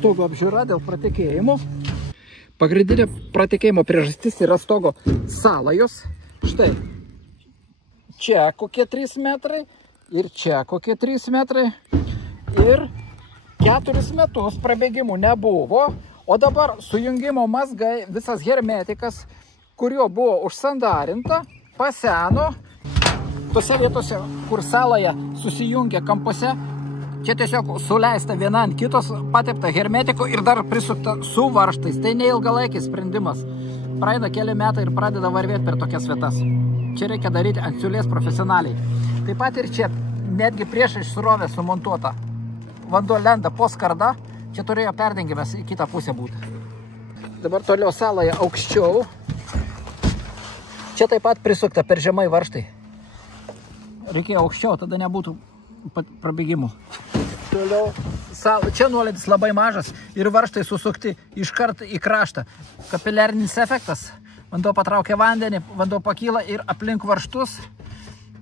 stogo apžiūra dėl pratekėjimo. Pagrindinė pratekėjimo priežastis yra stogo sąlajos. Štai, čia kokie 3 metrai ir čia kokie 3 metrai. Ir 4 metus prabėgimų nebuvo, o dabar sujungimo mazgai, visas hermetikas, kurio buvo užsandarinta, paseno. Tose vietose, kur sąlaja susijungia kampuose, čia tiesiog suleista viena ant kitos, patepta hermetiku ir dar prisukta su varžtais. Tai neilgalaikis sprendimas. Praeina keli metai ir pradeda varvėti per tokias vietas. Čia reikia daryti ant siūlės profesionaliai. Taip pat ir čia, netgi prieš išsrovę sumontuota. Vanduo lenda po skarda, čia turėjo perdengimas į kitą pusę būti. Dabar toliau sąlaja aukščiau. Čia taip pat prisukta per žemai varžtai. Reikėjo aukščiau, tada nebūtų prabėgimų. Toliau, čia nuolydis labai mažas ir varžtai susukti iškart į kraštą. Kapiliarinis efektas. Vanduo patraukia vandenį, vanduo pakyla ir aplink varžtus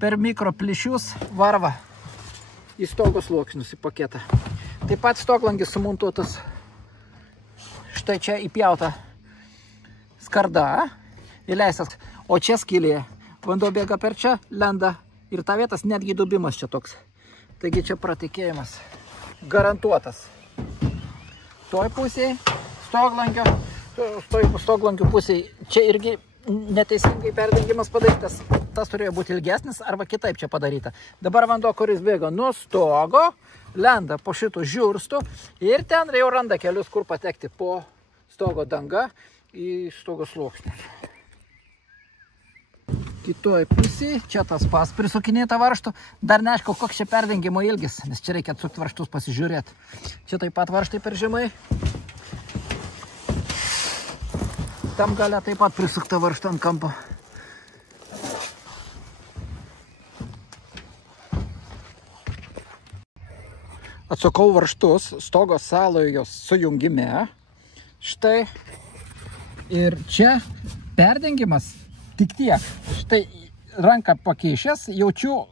per mikroplyšius varva į stogo sluoksnius, į paketą. Taip pat stoglangis sumontuotas. Štai čia įpjauta skarda, įleistas, o čia skylė. Vanduo bėga per čia, lenda ir ta vietas netgi dubimas čia toks. Taigi čia pratekėjimas garantuotas. Toj pusėje stoglangių pusėje čia irgi neteisingai perdengimas padarytas. Tas turėjo būti ilgesnis arba kitaip čia padaryta. Dabar vanduo, kuris bėga nuo stogo, lenda po šitų žiūrstų ir ten jau randa kelius, kur patekti po stogo danga į stogo sluoksnius. Kitoj pusėje, čia tas pas prisukinėta varžtų, dar neaišku, koks čia perdengimo ilgis, nes čia reikia atsukti varžtus pasižiūrėti. Čia taip pat varžtai per žemai. Tam galia taip pat prisukta varžta ant kampo. Atsukau varžtus stogo sąlajos sujungime. Štai. Ir čia perdengimas tik tiek. Štai ranką pakeišęs, jaučiu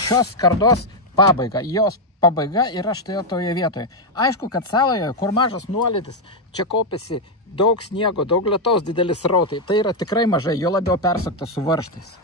šios skardos pabaigą. Jos pabaiga yra štai toje vietoje. Aišku, kad sąlajoje, kur mažas nuolydis, čia kaupiasi daug sniego, daug lietaus, didelis srautai. Tai yra tikrai mažai, jo labiau persukta su varžtais.